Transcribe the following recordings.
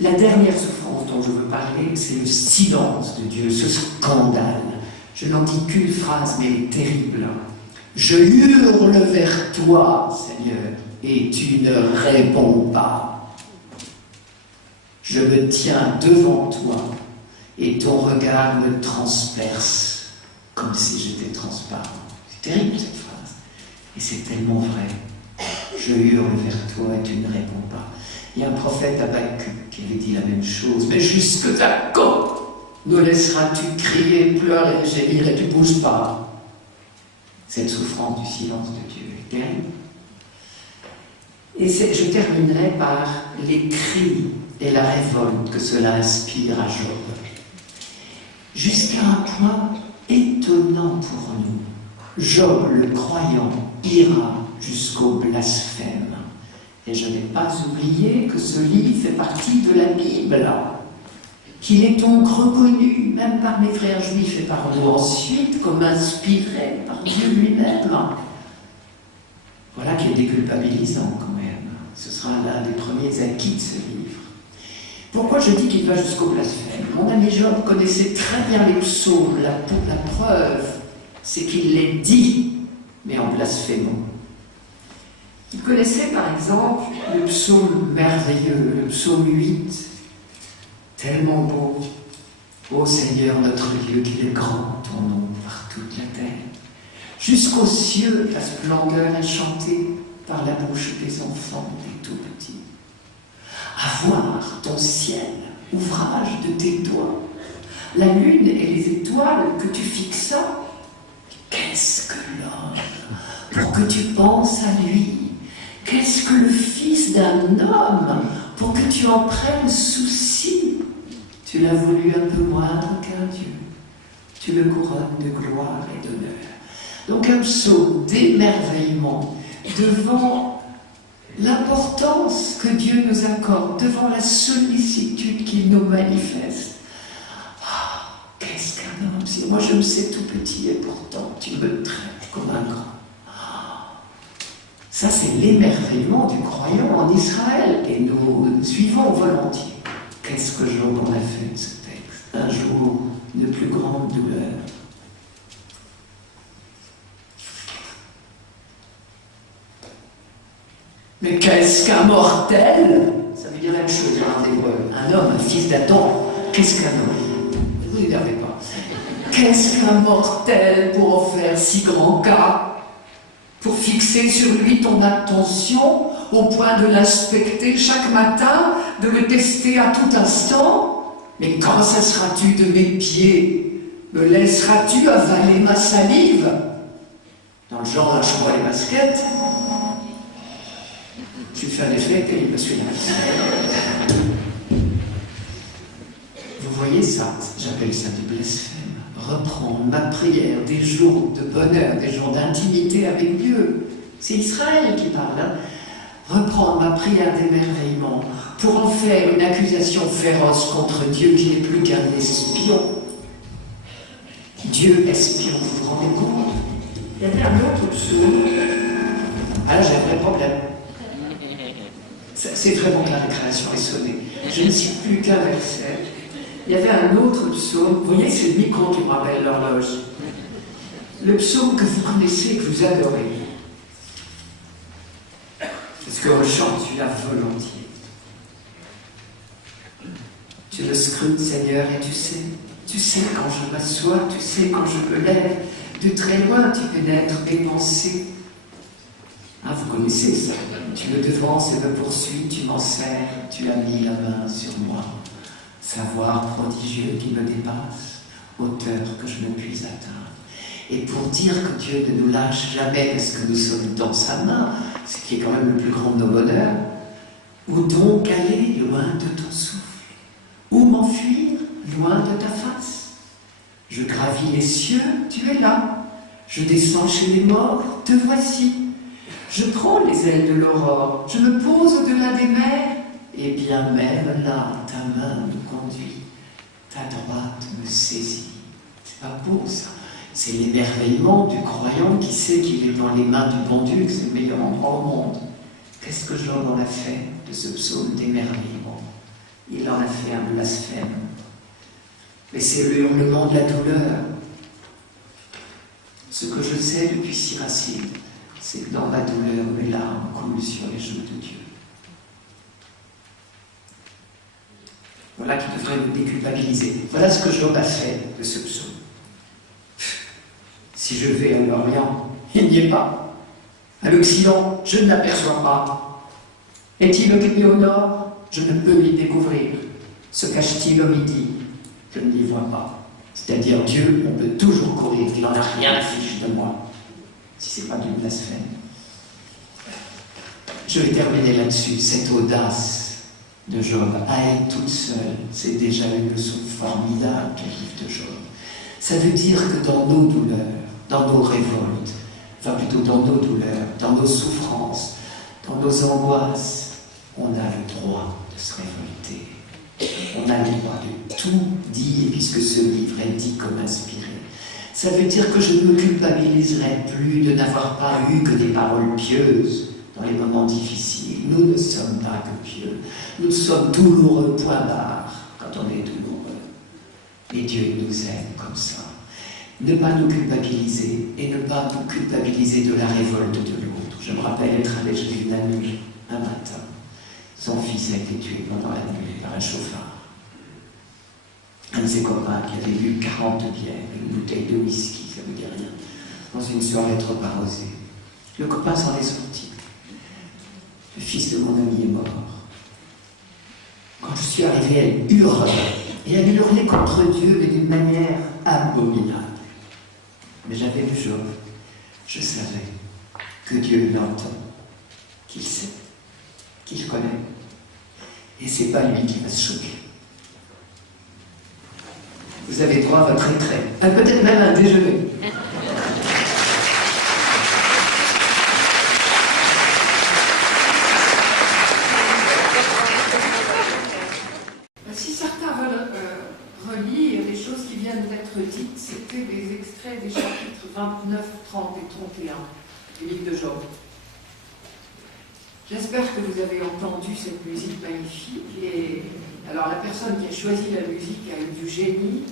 La dernière souffrance dont je veux parler, c'est le silence de Dieu, ce scandale. Je n'en dis qu'une phrase, mais elle est terrible. Je hurle vers toi, Seigneur, et tu ne réponds pas. Je me tiens devant toi, et ton regard me transperce, comme si j'étais transparent. C'est terrible cette phrase, et c'est tellement vrai. Je hurle vers toi et tu ne réponds pas. Il y a un prophète Habakkuk qui avait dit la même chose. Mais jusque à quand nous laisseras-tu crier, pleurer, gémir et tu ne bouges pas? Cette souffrance du silence de Dieu est terrible. Et je terminerai par les cris et la révolte que cela inspire à Job. Jusqu'à un point étonnant pour nous, Job, le croyant, ira jusqu'au blasphème. Et je n'ai pas oublié que ce livre fait partie de la Bible, qu'il est donc reconnu, même par mes frères juifs et par nous ensuite, comme inspiré par Dieu lui-même. Voilà qui est déculpabilisant quand même. Ce sera l'un des premiers acquis de ce livre. Pourquoi je dis qu'il va jusqu'au blasphème? Mon ami Job connaissait très bien les psaumes. La preuve, c'est qu'il les dit, mais en blasphémant. Il connaissait par exemple le psaume merveilleux, le psaume 8, tellement beau. Ô Seigneur notre Dieu, qu'il est grand ton nom par toute la terre. Jusqu'aux cieux, ta splendeur est chantée par la bouche des enfants, des tout petits. À voir ton ciel, ouvrage de tes doigts, la lune et les étoiles que tu fixas. Qu'est-ce que l'homme pour que tu penses à lui? Qu'est-ce que le fils d'un homme pour que tu en prennes souci? Tu l'as voulu un peu moindre qu'un Dieu. Tu le couronnes de gloire et d'honneur. Donc un psaume d'émerveillement devant l'importance que Dieu nous accorde, devant la sollicitude qu'il nous manifeste. Ah, qu'est-ce qu'un homme? Moi je me sais tout petit et pourtant tu me traites comme un grand. Ça, c'est l'émerveillement du croyant en Israël, et nous suivons volontiers. Qu'est-ce que Job en a fait de ce texte? Un jour de plus grande douleur. Mais qu'est-ce qu'un mortel? Ça veut dire la même chose en hébreu. Un homme, un fils d'Adam. Qu'est-ce qu'un homme? Ne vous énervez pas. Qu'est-ce qu'un mortel pour en faire si grand cas? Pour fixer sur lui ton attention au point de l'inspecter chaque matin, de le tester à tout instant? Mais quand cesseras-tu de mes pieds? Me laisseras-tu avaler ma salive? Dans le genre, lâche-moi les baskets. Tu fais un effet terrible, celui-là. Vous voyez ça? J'appelle ça du blasphème. Reprendre ma prière, des jours de bonheur, des jours d'intimité avec Dieu. C'est Israël qui parle. Hein? Reprendre ma prière d'émerveillement pour en faire une accusation féroce contre Dieu qui n'est plus qu'un espion. Dieu espion, vous vous rendez compte? Il y avait un autre psaume. Ah là, j'ai un vrai problème. C'est vraiment que la récréation est sonnée. Je ne cite plus qu'un verset. Il y avait un autre psaume, vous voyez, c'est le micro qui me rappelle l'horloge. Le psaume que vous connaissez et que vous adorez. Parce qu'on chante celui-là volontiers. Tu le scrutes, Seigneur, et tu sais quand je m'assois, tu sais quand je me lève. De très loin, tu pénètres mes pensées. Ah, vous connaissez ça. Tu me devances et me poursuis, tu m'en sers, tu as mis la main sur moi. Savoir prodigieux qui me dépasse, hauteur que je ne puis atteindre. Et pour dire que Dieu ne nous lâche jamais parce que nous sommes dans sa main, ce qui est quand même le plus grand de nos bonheurs, où donc aller loin de ton souffle? Où m'enfuir loin de ta face? Je gravis les cieux, tu es là. Je descends chez les morts, te voici. Je prends les ailes de l'aurore, je me pose au-delà des mers, et bien même là, ta main me conduit, ta droite me saisit. C'est pas beau ça. C'est l'émerveillement du croyant qui sait qu'il est dans les mains du bon Dieu, que c'est le meilleur endroit au monde. Qu'est-ce que Job en a fait de ce psaume d'émerveillement? Il a blasphème. Mais c'est le hurlement de la douleur. Ce que je sais depuis Siracide, c'est que dans ma douleur, mes larmes coulent sur les joues de Dieu. Voilà qui devrait nous déculpabiliser. Voilà ce que Job a fait de ce psaume. Si je vais à l'Orient, il n'y est pas. À l'Occident, je ne l'aperçois pas. Est-il occupé au Nord? Je ne peux l'y découvrir. Se cache-t-il au Midi? Je ne l'y vois pas. C'est-à-dire Dieu, on peut toujours courir, il n'en a rien à fiche de moi. Si ce n'est pas du blasphème. Je vais terminer là-dessus, cette audace de Job, à elle toute seule, c'est déjà une leçon formidable du livre de Job. Ça veut dire que dans nos douleurs, dans nos révoltes, enfin plutôt dans nos douleurs, dans nos souffrances, dans nos angoisses, on a le droit de se révolter. On a le droit de tout dire, puisque ce livre est dit comme inspiré. Ça veut dire que je ne me culpabiliserai plus de n'avoir pas eu que des paroles pieuses dans les moments difficiles. Nous ne sommes pas que pieux. Nous sommes douloureux, point barre, quand on est douloureux. Et Dieu nous aime comme ça. Ne pas nous culpabiliser et ne pas nous culpabiliser de la révolte de l'autre. Je me rappelle être allé chez une amie un matin. Son fils a été tué pendant la nuit par un chauffard. Un de ses copains qui avait bu 40 bières, une bouteille de whisky, ça ne me dit rien, dans une soirée trop arrosée. Le copain s'en est sorti. Le fils de mon ami est mort. Quand je suis arrivé, elle hurle. Et elle hurlait contre Dieu, mais d'une manière abominable. Mais j'avais vu Job. Je savais que Dieu l'entend, qu'il sait, qu'il connaît. Et c'est pas lui qui va se choquer. Vous avez droit à votre retrait. Peut-être même un déjeuner. Si certains veulent relire les choses qui viennent d'être dites, c'était des extraits des chapitres 29, 30 et 31 du livre de Job. J'espère que vous avez entendu cette musique magnifique. Et alors la personne qui a choisi la musique a eu du génie.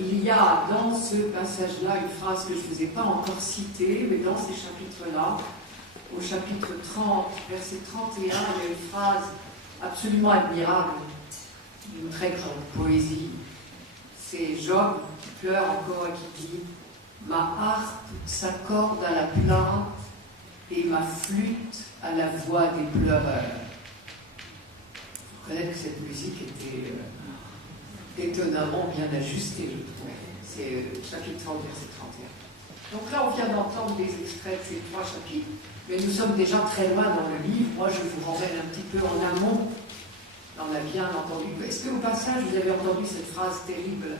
Il y a dans ce passage-là une phrase que je ne vous ai pas encore citée, mais dans ces chapitres-là, au chapitre 30, verset 31, il y a une phrase absolument admirable, d'une très grande poésie. C'est Job qui pleure encore et qui dit « Ma harpe s'accorde à la plainte et ma flûte à la voix des pleureurs. » Il faut reconnaître que cette musique était étonnamment bien ajustée, je trouve. C'est chapitre 30, verset 31. Donc là, on vient d'entendre des extraits de ces 3 chapitres, mais nous sommes déjà très loin dans le livre. Moi, je vous renverrai un petit peu en amont. On a bien entendu. Est-ce qu'au passage, vous avez entendu cette phrase terrible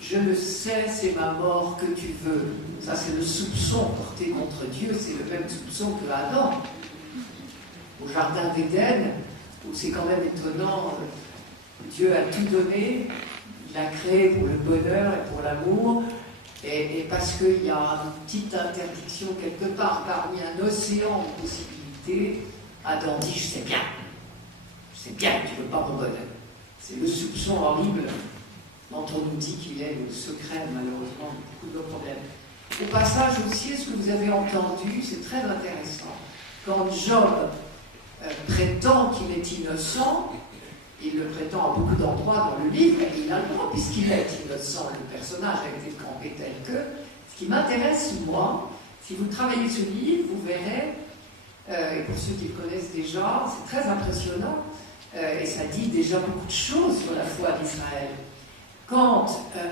je le sais, c'est ma mort que tu veux. Ça, c'est le soupçon porté contre Dieu, c'est le même soupçon que Adam. Au jardin d'Éden, où c'est quand même étonnant, Dieu a tout donné, il l'a créé pour le bonheur et pour l'amour, et parce qu'il y a une petite interdiction quelque part parmi un océan de possibilités, Adam dit, je sais bien que tu ne veux pas mon bonheur. C'est le soupçon horrible dont on nous dit qu'il est le secret, malheureusement, de beaucoup de nos problèmes. Au passage aussi, ce que vous avez entendu, c'est très intéressant. Quand Job prétend qu'il est innocent, il le prétend à beaucoup d'endroits dans le livre, et il a le droit, puisqu'il est innocent. Le personnage a été campé tel que. Ce qui m'intéresse, moi, si vous travaillez ce livre, vous verrez, et pour ceux qui le connaissent déjà, c'est très impressionnant, et ça dit déjà beaucoup de choses sur la foi d'Israël. Quand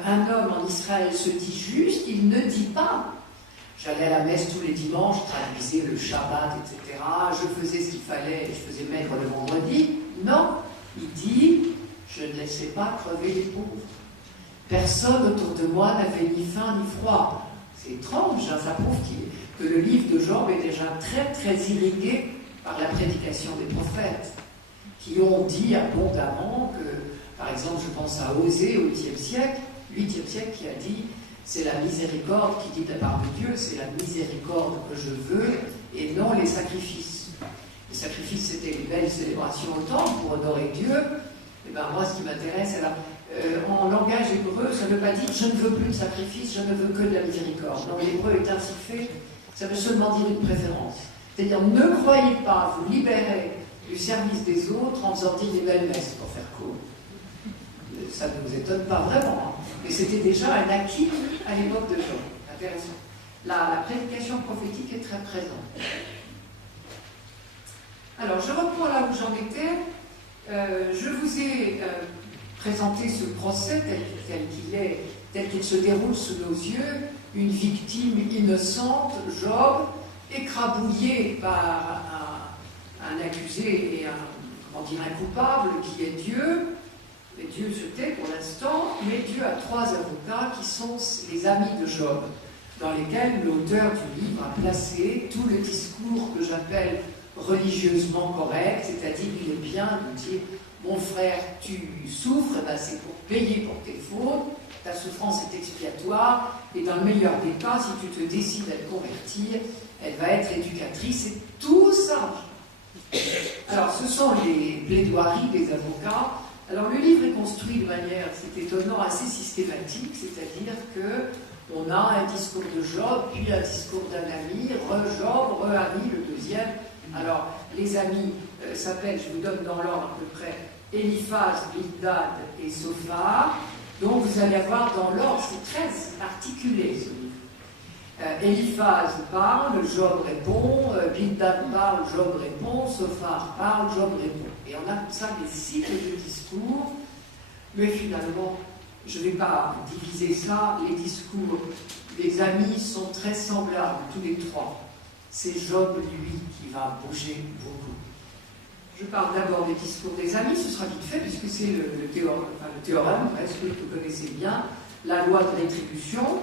un homme en Israël se dit juste, il ne dit pas « j'allais à la messe tous les dimanches, je traduisais le Shabbat, etc., je faisais ce qu'il fallait, je faisais maigre le vendredi ». Non, il dit « je ne laissais pas crever les pauvres. Personne autour de moi n'avait ni faim ni froid ». C'est étrange, hein, ça prouve que le livre de Job est déjà très très irrigué par la prédication des prophètes, qui ont dit abondamment que, par exemple, je pense à Osée au 8e siècle, qui a dit « c'est la miséricorde qui dit de la part de Dieu, c'est la miséricorde que je veux, et non les sacrifices ». Les sacrifices, c'était les belles célébrations au temple pour honorer Dieu, Eh bien, moi, ce qui m'intéresse, alors, en langage hébreu, ça ne veut pas dire je ne veux plus de sacrifice, je ne veux que de la miséricorde. Non, l'hébreu est ainsi fait, ça veut seulement dire une préférence. C'est-à-dire, ne croyez pas vous libérer du service des autres en faisant dire des belles messes, pour faire court. Ça ne nous étonne pas vraiment, hein. Mais c'était déjà un acquis à l'époque de Job. Intéressant. La prédication prophétique est très présente. Alors, je reprends là où j'en étais. Je vous ai présenté ce procès tel qu'il est, tel qu'il se déroule sous nos yeux, une victime innocente, Job, écrabouillé par un accusé et un coupable qui est Dieu. Et Dieu se tait pour l'instant, mais Dieu a 3 avocats qui sont les amis de Job, dans lesquels l'auteur du livre a placé tout le discours que j'appelle religieusement correct, c'est-à-dire qu'il est bien de dire mon frère, tu souffres, ben c'est pour payer pour tes fautes, ta souffrance est expiatoire, et dans le meilleur des cas, si tu te décides à te convertir, elle va être éducatrice, et tout ça. Alors, ce sont les plaidoiries des avocats. Alors, le livre est construit de manière, c'est étonnant, assez systématique, c'est-à-dire qu'on a un discours de Job, puis un discours d'un ami, re-Job, re-ami, le deuxième. Alors, les amis s'appellent, je vous donne dans l'ordre à peu près, Eliphaz, Bildad et Sophar. Donc, vous allez avoir dans l'ordre, c'est très articulé ce livre. Eliphaz parle, Job répond, Bildad parle, Job répond, Sophar parle, Job répond. Et on a comme ça des cycles de discours, mais finalement, je ne vais pas diviser ça. Les discours des amis sont très semblables, tous les 3. C'est Job, lui, qui va bouger beaucoup. Je parle d'abord des discours des amis, ce sera vite fait, puisque c'est le théorème, presque, que vous connaissez bien, la loi de rétribution.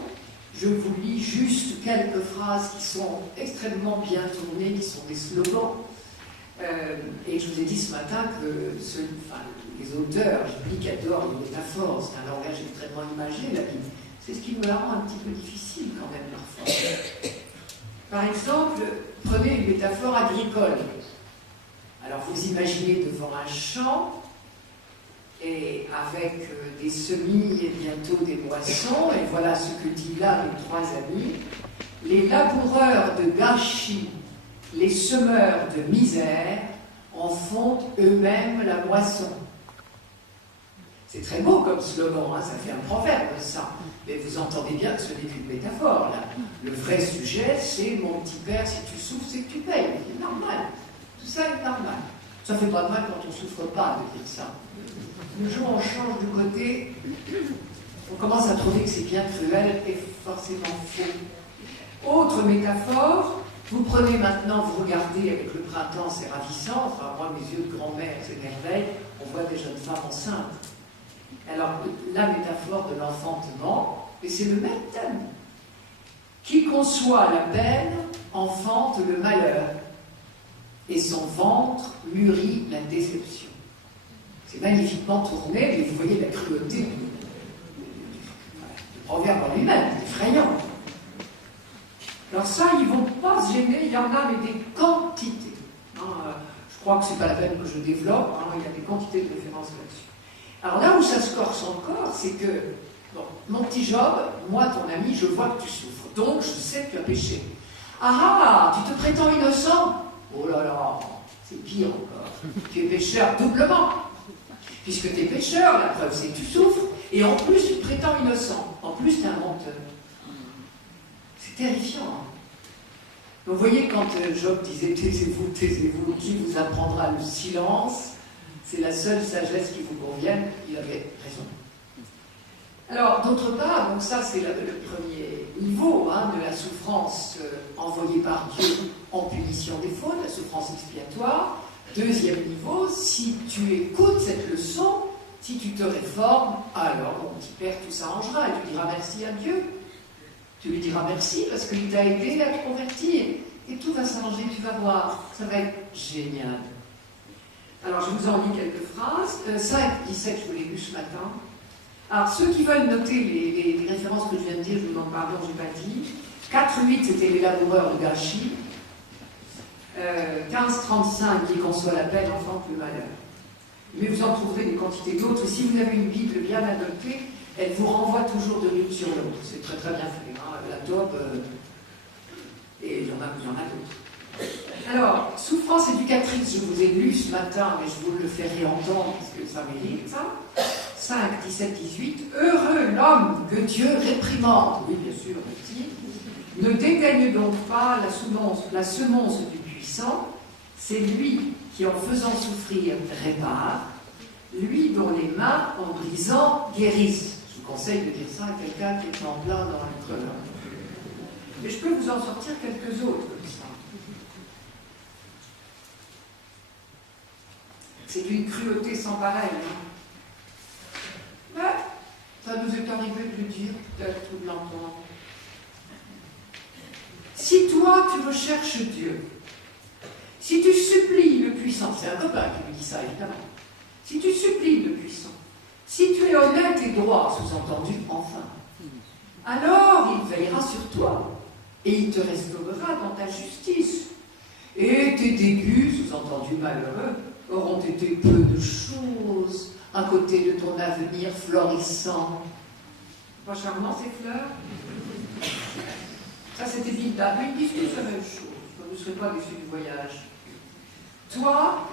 Je vous lis juste quelques phrases qui sont extrêmement bien tournées, qui sont des slogans. Et je vous ai dit ce matin que les auteurs bibliques adorent les métaphores, c'est un langage extrêmement imagé, la Bible. C'est ce qui me la rend un petit peu difficile quand même parfois. Par exemple, prenez une métaphore agricole. Alors vous imaginez devant un champ, et avec des semis et bientôt des moissons, et voilà ce que dit là les 3 amis. Les laboureurs de gâchis, les semeurs de misère en font eux-mêmes la moisson. C'est très beau comme slogan, hein, ça fait un proverbe ça. Mais vous entendez bien que ce n'est qu'une métaphore là. Le vrai sujet, c'est mon petit père, si tu souffres, c'est que tu payes. C'est normal. Tout ça est normal. Ça fait pas de mal quand on ne souffre pas de dire ça. Le jour où on change de côté, on commence à trouver que c'est bien cruel et forcément faux. Autre métaphore, vous prenez maintenant, vous regardez avec le printemps, c'est ravissant, enfin moi mes yeux de grand-mère s'émerveillent, on voit des jeunes femmes enceintes. Alors la métaphore de l'enfantement, et c'est le même thème. Qui conçoit la peine enfante le malheur, et son ventre mûrit la déception. C'est magnifiquement tourné, mais vous voyez la cruauté du proverbe en lui-même, c'est effrayant. Alors ça, ils ne vont pas se gêner, il y en a, mais des quantités. Je crois que ce n'est pas la peine que je développe, il y a des quantités de références là-dessus. Alors là où ça se corse encore, c'est que, bon, mon petit Job, moi, ton ami, je vois que tu souffres, donc je sais que tu as péché. Ah, tu te prétends innocent? Oh là là, c'est pire encore. Tu es pécheur doublement. Puisque tu es pécheur, la preuve c'est que tu souffres, et en plus tu te prétends innocent. En plus tu es un menteur. C'est terrifiant. Hein. Donc vous voyez, quand Job disait taisez-vous, taisez-vous, qui vous apprendra le silence, c'est la seule sagesse qui vous convienne, il avait raison. Alors, d'autre part, donc ça c'est le premier niveau de la souffrance envoyée par Dieu en punition des fautes, la souffrance expiatoire. Deuxième niveau, si tu écoutes cette leçon, si tu te réformes, alors mon petit père, tout s'arrangera et tu diras merci à Dieu. Tu lui diras merci parce qu'il t'a aidé à te convertir et tout va s'arranger, tu vas voir, ça va être génial. Alors je vous en lis quelques phrases. 5-17, je vous l'ai lu ce matin. Alors ceux qui veulent noter les références que je viens de dire, je vous demande pardon, je n'ai pas dit. 4-8, c'était les laboureurs de gâchis. 15-35, qui conçoit la peine enfante le malheur. Mais vous en trouverez des quantités d'autres. Si vous avez une Bible bien annotée, elle vous renvoie toujours de l'une sur l'autre. C'est très très bien fait. Hein. La Tob, et il y en a d'autres. Alors, souffrance éducatrice, je vous ai lu ce matin, mais je vous le fais réentendre parce que ça mérite ça. 5, 17, 18. Heureux l'homme que Dieu réprimande. Oui, bien sûr, petit. Ne dédaigne donc pas la semonce du puissant. C'est lui qui, en faisant souffrir, répare. Lui dont les mains, en brisant, guérissent. Je vous conseille de dire ça à quelqu'un qui est en plein dans le creux. Mais je peux vous en sortir quelques autres comme ça. C'est d'une cruauté sans pareil. Hein. Mais ça nous est arrivé de le dire, peut-être, ou de l'entendre. Si toi, tu recherches Dieu, si tu supplies le puissant, c'est un copain qui lui dit ça, évidemment. Si tu supplies le puissant, si tu es honnête et droit, sous-entendu, enfin, alors il veillera sur toi et il te restaurera dans ta justice. Et tes débuts, sous-entendu malheureux, auront été peu de choses à côté de ton avenir florissant. Pas charmant ces fleurs? Ça c'était Bilda, mais ils disent tous la même chose. Vous ne serez pas déçus du voyage. Toi,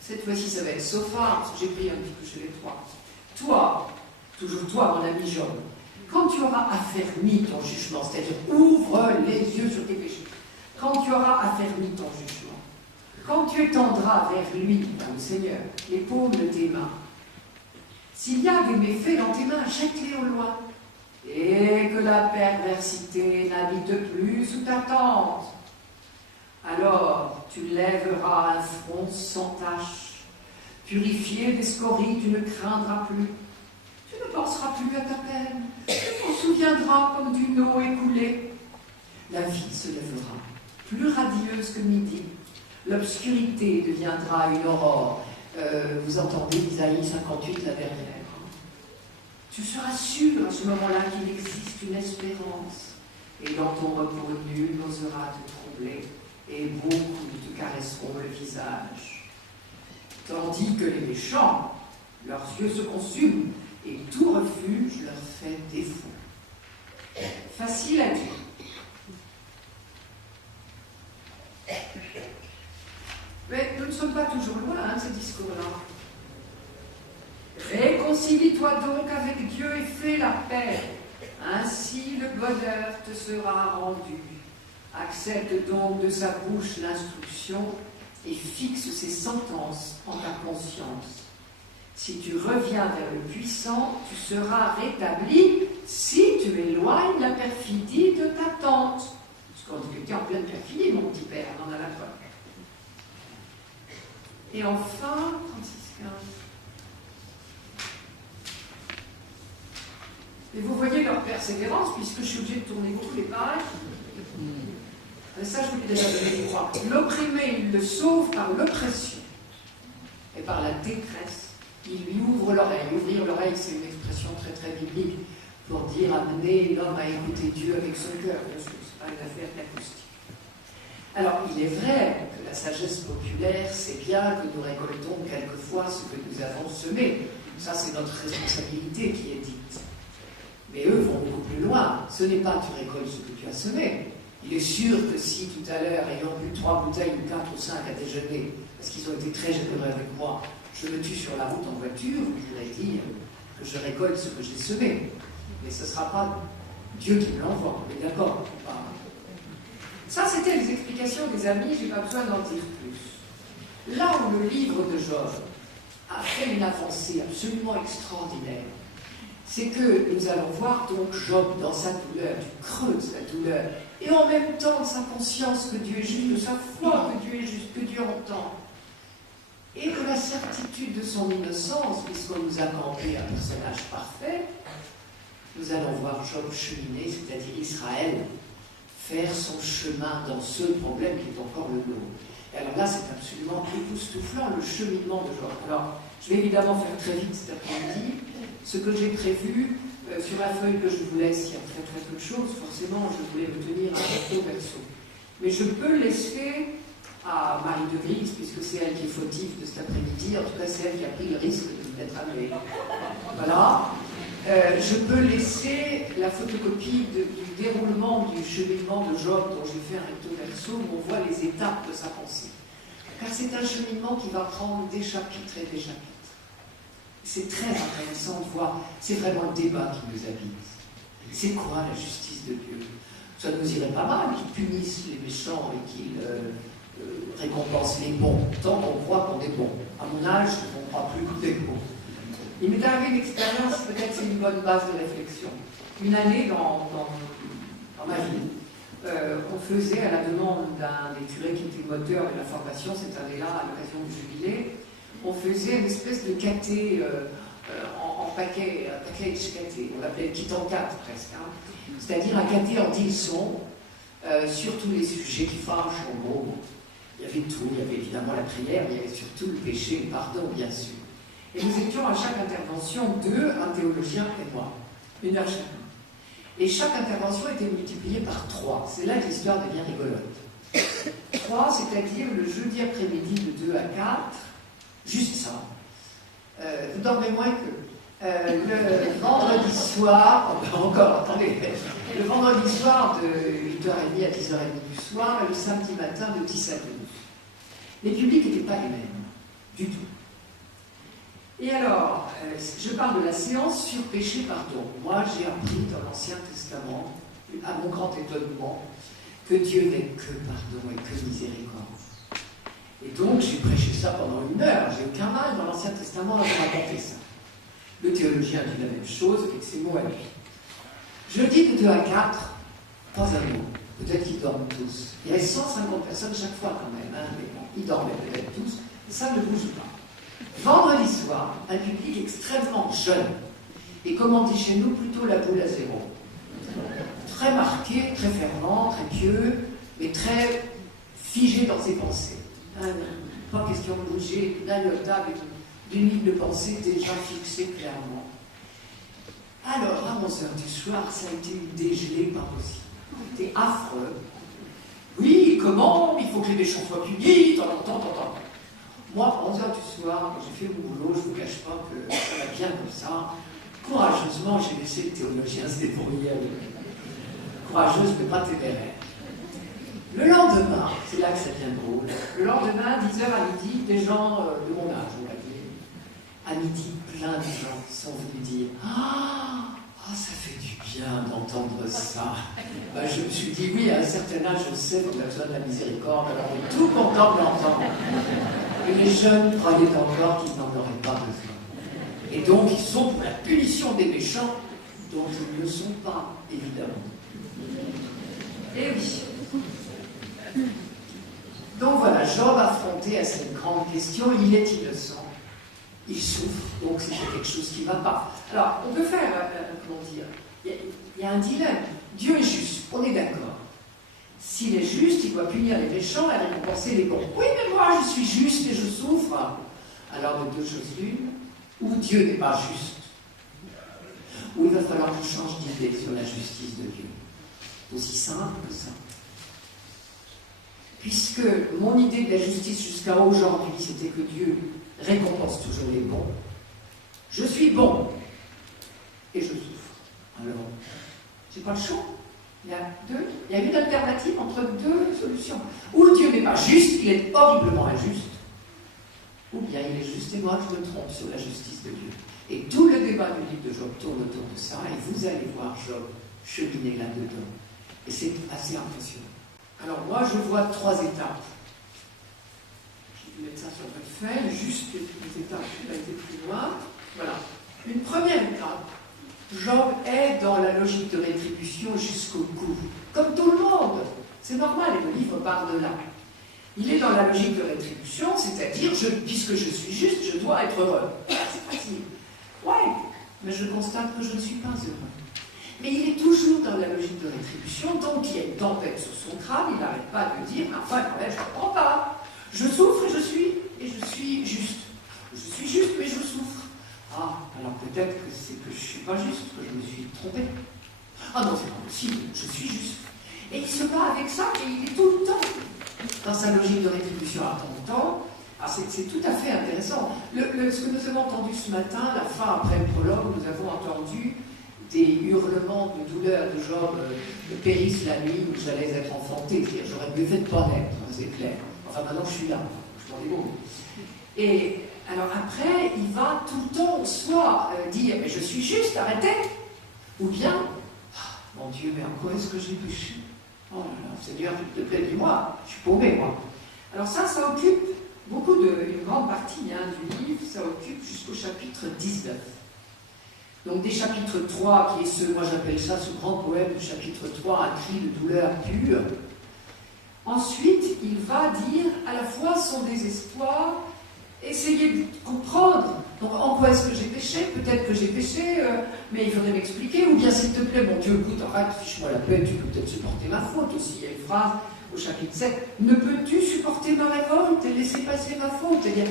cette fois-ci ça va être Sophar, parce que j'ai pris un petit peu chez les trois. Toi, toujours toi mon ami Job, quand tu auras affermi ton jugement, c'est-à-dire ouvre les yeux sur tes péchés, quand tu auras affermi ton jugement, quand tu étendras vers lui, le Seigneur, les paumes de tes mains, s'il y a des méfaits dans tes mains, jette-les au loin, et que la perversité n'habite plus sous ta tente. Alors tu lèveras un front sans tache, purifié des scories, tu ne craindras plus. Tu ne penseras plus à ta peine, tu t'en souviendras comme d'une eau écoulée. La vie se lèvera, plus radieuse que midi. L'obscurité deviendra une aurore. Vous entendez Isaïe 58, la dernière. Tu seras sûr à ce moment-là qu'il existe une espérance. Et dans ton repos, nul n'osera te troubler, et beaucoup te caresseront le visage. Tandis que les méchants, leurs yeux se consument, et tout refuge leur fait défaut. Facile à dire. Mais nous ne sommes pas toujours loin, hein, ces discours-là. Réconcilie-toi donc avec Dieu et fais la paix. Ainsi le bonheur te sera rendu. Accepte donc de sa bouche l'instruction et fixe ses sentences en ta conscience. Si tu reviens vers le puissant, tu seras rétabli si tu éloignes la perfidie de ta tente. Parce qu'on dit que tu es en pleine perfidie, mon petit père, on en a la preuve. Et enfin, 36-15. Et vous voyez leur persévérance, puisque je suis obligée de tourner beaucoup les pages. Et ça, je vous l'ai déjà donné, je crois. L'opprimé, il le sauve par l'oppression et par la détresse. Il lui ouvre l'oreille. Ouvrir l'oreille, c'est une expression très très biblique pour dire amener l'homme à écouter Dieu avec son cœur. Bien sûr, ce n'est pas une affaire d'acoustique. Alors, il est vrai que la sagesse populaire, c'est bien que nous récoltons quelquefois ce que nous avons semé. Ça, c'est notre responsabilité qui est dite. Mais eux vont beaucoup plus loin. Ce n'est pas tu récoltes ce que tu as semé. Il est sûr que si tout à l'heure, ayant bu 3 bouteilles ou 4 ou 5 à déjeuner, parce qu'ils ont été très généreux avec moi, je me tue sur la route en voiture, je voudrais dire que je récolte ce que j'ai semé. Mais ce ne sera pas Dieu qui me l'envoie. Mais d'accord. Ça, c'était les explications des amis, je n'ai pas besoin d'en dire plus. Là où le livre de Job a fait une avancée absolument extraordinaire, c'est que nous allons voir donc Job dans sa douleur, du creux de sa douleur, et en même temps de sa conscience que Dieu est juste, de sa foi que Dieu est juste, que Dieu entend, et de la certitude de son innocence, puisqu'on nous a campé un personnage parfait. Nous allons voir Job cheminer, c'est-à-dire Israël, faire son chemin dans ce problème qui est encore le nôtre. Et alors là, c'est absolument époustouflant, le cheminement de Job. Alors, je vais évidemment faire très vite cet après-midi. Ce que j'ai prévu, sur la feuille que je vous laisse, il y a très peu de choses, forcément, je voulais me tenir à un verso. Mais je peux laisser à Marie de Grise, puisque c'est elle qui est fautive de cet après-midi. En tout cas, c'est elle qui a pris le risque d'être amenée. Voilà. Je peux laisser la photocopie du déroulement du cheminement de Job, dont j'ai fait un recto verso, où on voit les étapes de sa pensée. Car c'est un cheminement qui va prendre des chapitres et des chapitres. C'est très intéressant de voir, c'est vraiment le débat qui nous habite. C'est quoi la justice de Dieu? Ça nous irait pas mal qu'ils punissent les méchants et qu'ils récompensent les bons, tant qu'on croit qu'on est bon. À mon âge, on ne croit plus qu'on est bon. Il m'est arrivé une expérience, peut-être c'est une bonne base de réflexion. Une année dans ma vie, on faisait, à la demande d'un des curés qui était le moteur de la formation cette année-là, à l'occasion du jubilé, on faisait une espèce de caté en package caté, on l'appelait kit en 4 presque, hein. C'est-à-dire un caté en 10 leçons sur tous les sujets qui fâchent, en gros. Il y avait tout, il y avait évidemment la prière, mais il y avait surtout le péché, le pardon, bien sûr. Et nous étions à chaque intervention deux, un théologien et moi, 1 heure chacun. Et chaque intervention était multipliée par 3. C'est là que l'histoire devient rigolote. 3, c'est-à-dire le jeudi après-midi de 2 à 4, juste ça. Vous dormez moins que. Le vendredi soir, encore, attendez, le vendredi soir de 8h30 à 10h30 du soir, et le samedi matin de 10 à 12. Les publics n'étaient pas les mêmes, du tout. Et alors, je parle de la séance sur péché-pardon. Moi, j'ai appris dans l'Ancien Testament, à mon grand étonnement, que Dieu n'est que pardon et que miséricorde. Et donc, j'ai prêché ça pendant 1 heure. J'ai aucun mal dans l'Ancien Testament à vous raconter ça. Le théologien dit la même chose avec ses mots à lui. Jeudi de 2 à 4, pas un mot. Peut-être qu'ils dorment tous. Il y avait 150 personnes chaque fois quand même, hein, mais bon, ils dormaient peut-être tous, et ça ne bouge pas. Vendredi soir, un public extrêmement jeune, et comme on dit chez nous, plutôt la boule à zéro. Très marqué, très fervent, très pieux, mais très figé dans ses pensées. Pas question de bouger, d'un iota, d'une ligne de pensée déjà fixée clairement. Alors, à 11h du soir, ça a été une dégelée pas possible. C'était affreux. Oui, comment? Il faut que les méchants soient punis, tant. Moi, à 11h du soir, quand j'ai fait mon boulot, je ne vous cache pas que ça va bien comme ça. Courageusement, j'ai laissé le théologien se débrouiller avec. Courageuse, mais pas téméraire. Le lendemain, c'est là que ça devient drôle, le lendemain, 10h à midi, des gens de mon âge, on va dire, à midi, plein de gens sont venus dire « Ah, ça fait du bien d'entendre ça ». Je me suis dit « Oui, à un certain âge, on sait qu'on a besoin de la miséricorde, alors on est tout content de l'entendre ». Et les jeunes croyaient encore qu'ils n'en auraient pas besoin. Et donc, ils sont pour la punition des méchants, dont ils ne le sont pas, évidemment. Et oui. Donc voilà, Job affronté à cette grande question, il est innocent, il souffre, donc c'est quelque chose qui ne va pas. Alors, on peut faire, comment dire, il y a un dilemme. Dieu est juste, on est d'accord. S'il est juste, il doit punir les méchants et récompenser les bons. Oui, mais moi, je suis juste et je souffre. Alors, de deux choses l'une, ou Dieu n'est pas juste, ou il va falloir que je change d'idée sur la justice de Dieu. Aussi simple que ça. Puisque mon idée de la justice jusqu'à aujourd'hui, c'était que Dieu récompense toujours les bons. Je suis bon et je souffre. Alors, j'ai pas le choix. Il y a une alternative entre deux solutions. Ou Dieu n'est pas juste, il est horriblement injuste, ou bien il est juste et moi je me trompe sur la justice de Dieu. Et tout le débat du livre de Job tourne autour de ça, et vous allez voir Job cheminer là-dedans. Et c'est assez impressionnant. Alors moi, je vois 3 étapes. Je vais mettre ça sur votre feuille, juste les étapes qui ont été plus loin. Voilà. Une première étape, Job est dans la logique de rétribution jusqu'au bout. Comme tout le monde. C'est normal, et le livre part de là. Il est dans la logique de rétribution, c'est-à-dire, puisque je suis juste, je dois être heureux. C'est facile. Ouais, mais je constate que je ne suis pas heureux. Mais il est toujours dans la logique de rétribution, donc il y a une tempête sur son crâne, il n'arrête pas de dire, enfin, je ne comprends pas. Je souffre et je suis juste. Je suis juste, mais je souffre. Ah, alors peut-être que c'est que je ne suis pas juste, que je me suis trompé. Ah non, c'est pas possible, je suis juste. Et il se bat avec ça, et il est tout le temps dans sa logique de rétribution à ton temps. Alors c'est tout à fait intéressant. Ce que nous avons entendu ce matin, la fin après le prologue, nous avons entendu des hurlements de douleur de Job, périsse la nuit où j'allais être enfanté. C'est-à-dire, j'aurais mieux fait de pas naître, c'est clair. Enfin, maintenant je suis là, je m'en débrouille. Et alors après, il va tout le temps soit dire mais je suis juste, arrêtez, ou bien mon Dieu, mais en quoi est-ce que j'ai péché? Oh là là, Seigneur, s'il te plaît, dis-moi, je suis paumé, moi. Alors ça occupe une grande partie du livre, ça occupe jusqu'au chapitre 19. Donc des chapitres 3, qui est moi j'appelle ça ce grand poème du chapitre 3, un cri de douleur pure. Ensuite, il va dire à la fois son désespoir, essayer de comprendre. Donc, en quoi est-ce que j'ai péché? Peut-être que j'ai péché, mais il faudrait m'expliquer. Ou bien, s'il te plaît, mon Dieu, écoute, arrête, fiche-moi la paix, tu peux peut-être supporter ma faute aussi. Il y a une phrase au chapitre 7. Ne peux-tu supporter ma révolte et laisser passer ma faute? C'est-à-dire,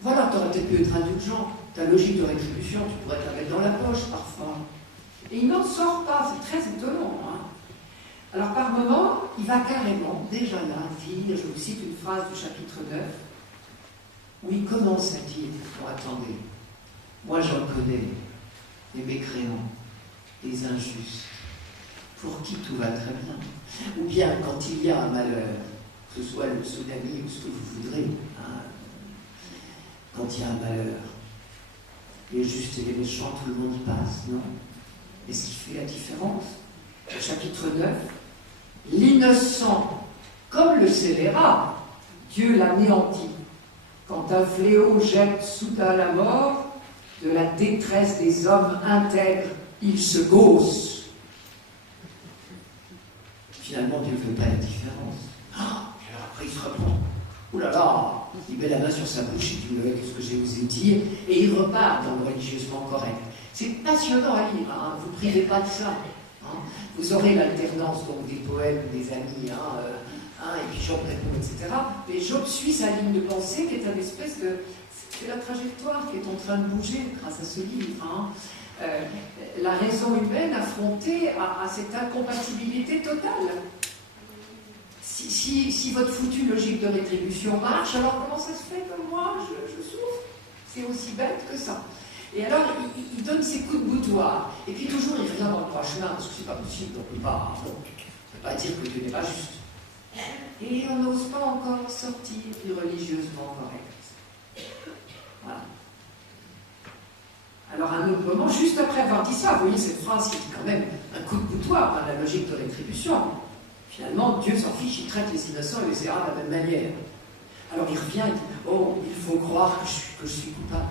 voilà, tu aurais peut-être pu être indulgent. Ta logique de rétribution, tu pourrais te la mettre dans la poche parfois. Et il n'en sort pas, c'est très étonnant. Alors, par moment, il va carrément, déjà là, dire, je vous cite une phrase du chapitre 9, où il commence à dire, oh, attendez, moi j'en connais, des mécréants, des injustes, pour qui tout va très bien. Ou bien, quand il y a un malheur, que ce soit le tsunami ou ce que vous voudrez, quand il y a un malheur, les justes et les méchants, tout le monde y passe, non? Et ce qui fait la différence, au chapitre 9, l'innocent, comme le scélérat, Dieu l'anéantit. Quand un fléau jette soudain la mort, de la détresse des hommes intègres, il se gausse. Finalement, Dieu ne fait pas la différence. Alors après, il se reprend. Ouh là là, il met la main sur sa bouche, il dit, vous voyez, qu'est-ce que j'ai osé dire, et il repart dans le religieusement correct. C'est passionnant à lire, vous ne privez pas de ça. Vous aurez l'alternance donc des poèmes, des amis, et puis Job répond, etc. Mais Job suit sa ligne de pensée qui est une espèce de... C'est la trajectoire qui est en train de bouger grâce à ce livre. La raison humaine affrontée à cette incompatibilité totale. Si votre foutue logique de rétribution marche, alors comment ça se fait que moi je souffre? C'est aussi bête que ça. Et alors, il donne ses coups de boutoir. Et puis toujours, il revient dans le droit chemin, parce que c'est pas possible, on ne peut pas dire que Dieu n'est pas juste. Et on n'ose pas encore sortir du religieusement correct. Voilà. Alors, à un autre moment, juste après avoir dit ça, vous voyez cette phrase qui est quand même un coup de boutoir dans la logique de rétribution. Finalement, Dieu s'en fiche, il traite les innocents et les scélérats de la même manière. Alors il revient et dit, oh, il faut croire que je suis coupable.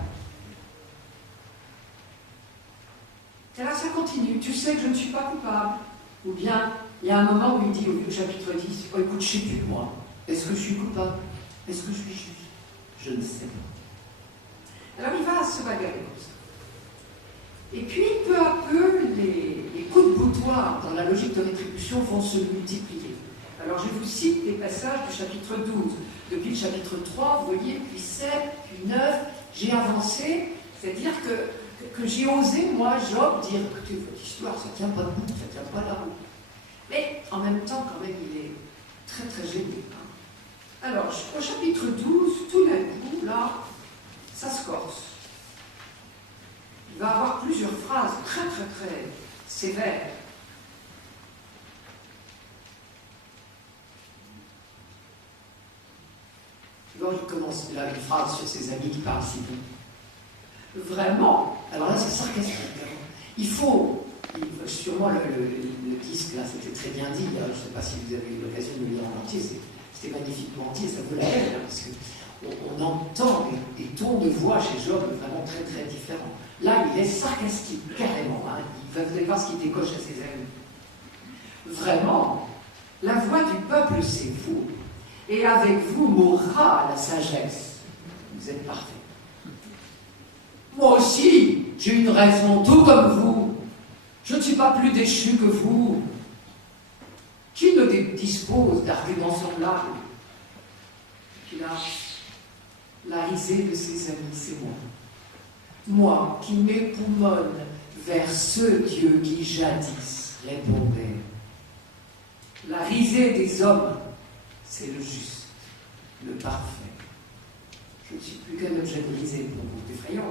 Et là, ça continue. Tu sais que je ne suis pas coupable. Ou bien, il y a un moment où il dit au chapitre 10, oh, écoute, je ne sais plus, moi. Est-ce que je suis coupable? Est-ce que je suis juste? Je ne sais pas. Alors, il va se bagarrer comme ça. Et puis, peu à peu, les coups de boutoir dans la logique de rétribution vont se multiplier. Alors, je vous cite des passages du chapitre 12. Depuis le chapitre 3, vous voyez, puis 7, puis 9, j'ai avancé. C'est-à-dire que j'ai osé, moi, Job, dire, écoutez, votre histoire, ça ne tient pas debout, ça ne tient pas la route. Mais en même temps, quand même, il est très, très gêné. Alors, au chapitre 12, tout d'un coup, là, ça se corse. Il va avoir plusieurs phrases très, très, très sévères. Alors, il commence là une phrase sur ses amis qui parlent si peu. Vraiment, alors là, c'est sarcastique. Il faut, sûrement le disque, là, c'était très bien dit. Je ne sais pas si vous avez eu l'occasion de le lire en entier, c'était magnifiquement entier, ça vaut la peine, parce qu'on entend des tons de voix chez Job vraiment très, très différents. Là, il est sarcastique, carrément. Vous allez voir ce qui décoche à ses amis. Vraiment, la voix du peuple, c'est vous. Et avec vous mourra la sagesse. Vous êtes parfait. Moi aussi, j'ai une raison, tout comme vous. Je ne suis pas plus déchu que vous. Qui ne dispose d'arguments semblables? Puis là, la risée de ses amis, c'est moi. Moi qui m'époumonne vers ce Dieu qui jadis répondait. La risée des hommes c'est le juste, le parfait. Je ne suis plus qu'un objet brisé pour vous. Effrayant.